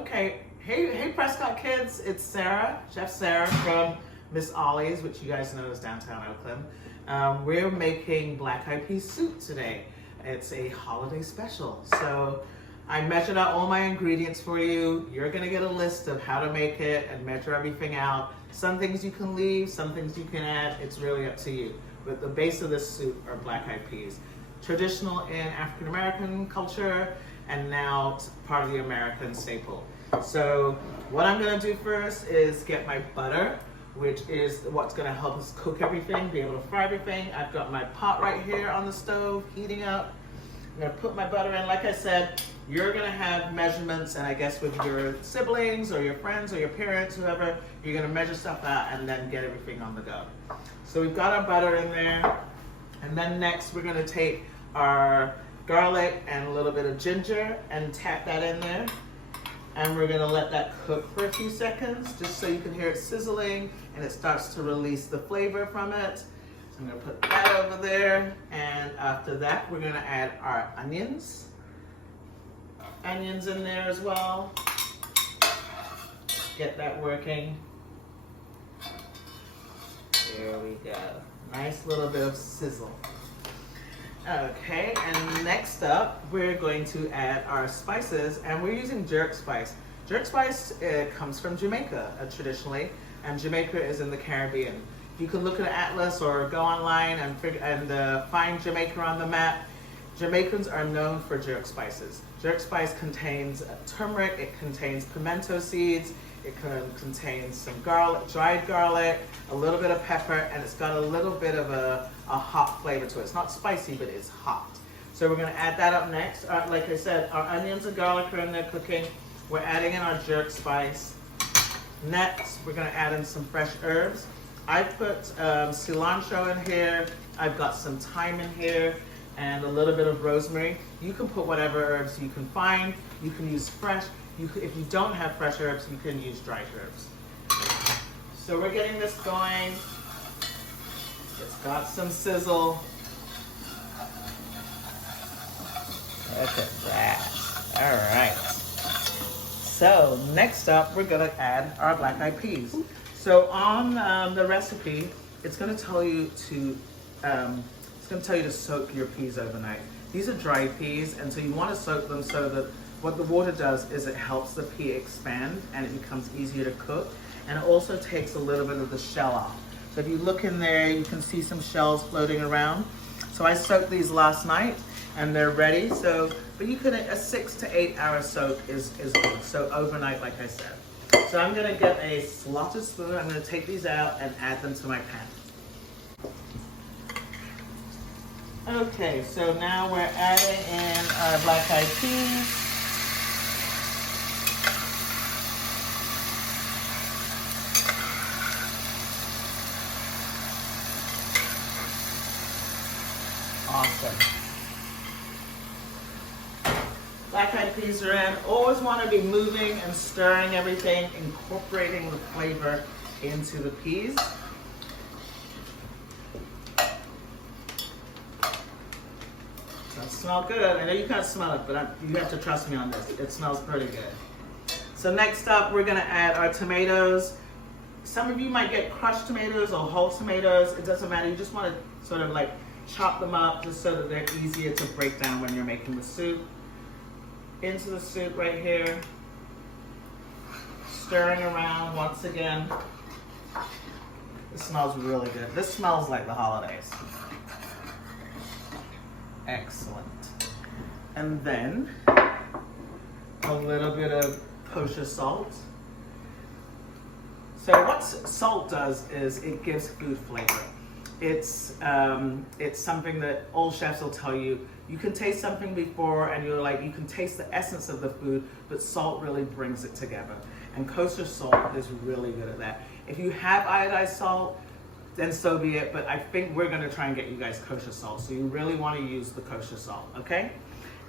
Okay, hey Prescott kids, it's Sarah, Chef Sarah from Miss Ollie's, which you guys know is downtown Oakland. We're making black-eyed pea soup today. It's a holiday special. So I measured out all my ingredients for you. You're gonna get a list of how to make it and measure everything out. Some things you can leave, some things you can add. It's really up to you. But the base of this soup are black-eyed peas. Traditional in African American culture, and now part of the American staple. So what I'm gonna do first is get my butter, which is what's gonna help us cook everything, be able to fry everything. I've got my pot right here on the stove, heating up. I'm gonna put my butter in. Like I said, you're gonna have measurements, and I guess with your siblings or your friends or your parents, whoever, you're gonna measure stuff out and then get everything on the go. So we've got our butter in there, and then next we're gonna take our garlic and a little bit of ginger and tap that in there. And we're gonna let that cook for a few seconds, just so you can hear it sizzling and it starts to release the flavor from it. So I'm gonna put that over there. And after that, we're gonna add our onions. Onions in there as well. Get that working. There we go. Nice little bit of sizzle. Okay, and next up, we're going to add our spices, and we're using jerk spice. Jerk spice comes from Jamaica, traditionally, and Jamaica is in the Caribbean. You can look at an atlas or go online and find Jamaica on the map. Jamaicans are known for jerk spices. Jerk spice contains turmeric, it contains pimento seeds, it contains some garlic, dried garlic, a little bit of pepper, and it's got a little bit of a hot flavor to it. It's not spicy, but it's hot. So we're gonna add that up next. Like I said, our onions and garlic are in there cooking. We're adding in our jerk spice. Next, we're gonna add in some fresh herbs. I put cilantro in here. I've got some thyme in here and a little bit of rosemary. You can put whatever herbs you can find. You can use fresh. If you don't have fresh herbs, you can use dried herbs. So we're getting this going. It's got some sizzle. Look at that. All right. So next up, we're gonna add our black-eyed peas. So on the recipe, it's gonna tell you to soak your peas overnight. These are dried peas, and so you want to soak them so that what the water does is it helps the pea expand and it becomes easier to cook, and it also takes a little bit of the shell off. So if you look in there, you can see some shells floating around. So I soaked these last night and they're ready. So, but you can, a 6 to 8 hour soak is good. So overnight, like I said. So I'm gonna get a slotted spoon. I'm gonna take these out and add them to my pan. Okay, so now we're adding in our black-eyed peas. Awesome. Black-eyed peas are in. Always want to be moving and stirring everything, incorporating the flavor into the peas. That smells good. I know you can't smell it, but you have to trust me on this. It smells pretty good. So next up, we're gonna add our tomatoes. Some of you might get crushed tomatoes or whole tomatoes. It doesn't matter. You just want to sort of like chop them up just so that they're easier to break down when you're making the soup. Into the soup right here. Stirring around once again. It smells really good. This smells like the holidays. Excellent. And then a little bit of kosher salt. So what salt does is it gives food flavor. It's something that all chefs will tell you. You can taste something before and you're like, you can taste the essence of the food, but salt really brings it together. And kosher salt is really good at that. If you have iodized salt, then so be it, but I think we're gonna try and get you guys kosher salt. So you really wanna use the kosher salt, okay?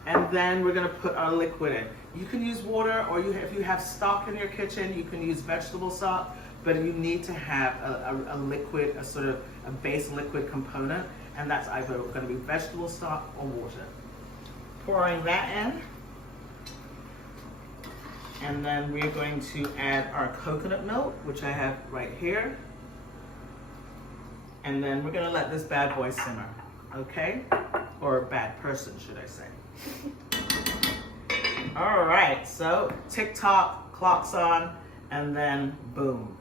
And then we're gonna put our liquid in. You can use water, or if you have stock in your kitchen, you can use vegetable stock, but you need to have a liquid, a sort of a base liquid component, and that's either gonna be vegetable stock or water. Pouring that in. And then we're going to add our coconut milk, which I have right here. And then we're gonna let this bad boy simmer, okay? Or bad person, should I say. All right, so tick-tock, clock's on, and then boom.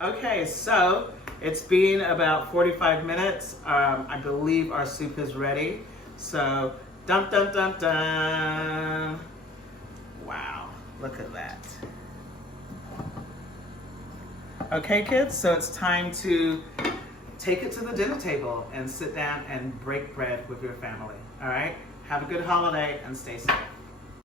Okay, so it's been about 45 minutes. I believe our soup is ready. So, dum dum dum dum. Wow, look at that. Okay, kids, so it's time to take it to the dinner table and sit down and break bread with your family. All right? Have a good holiday and stay safe.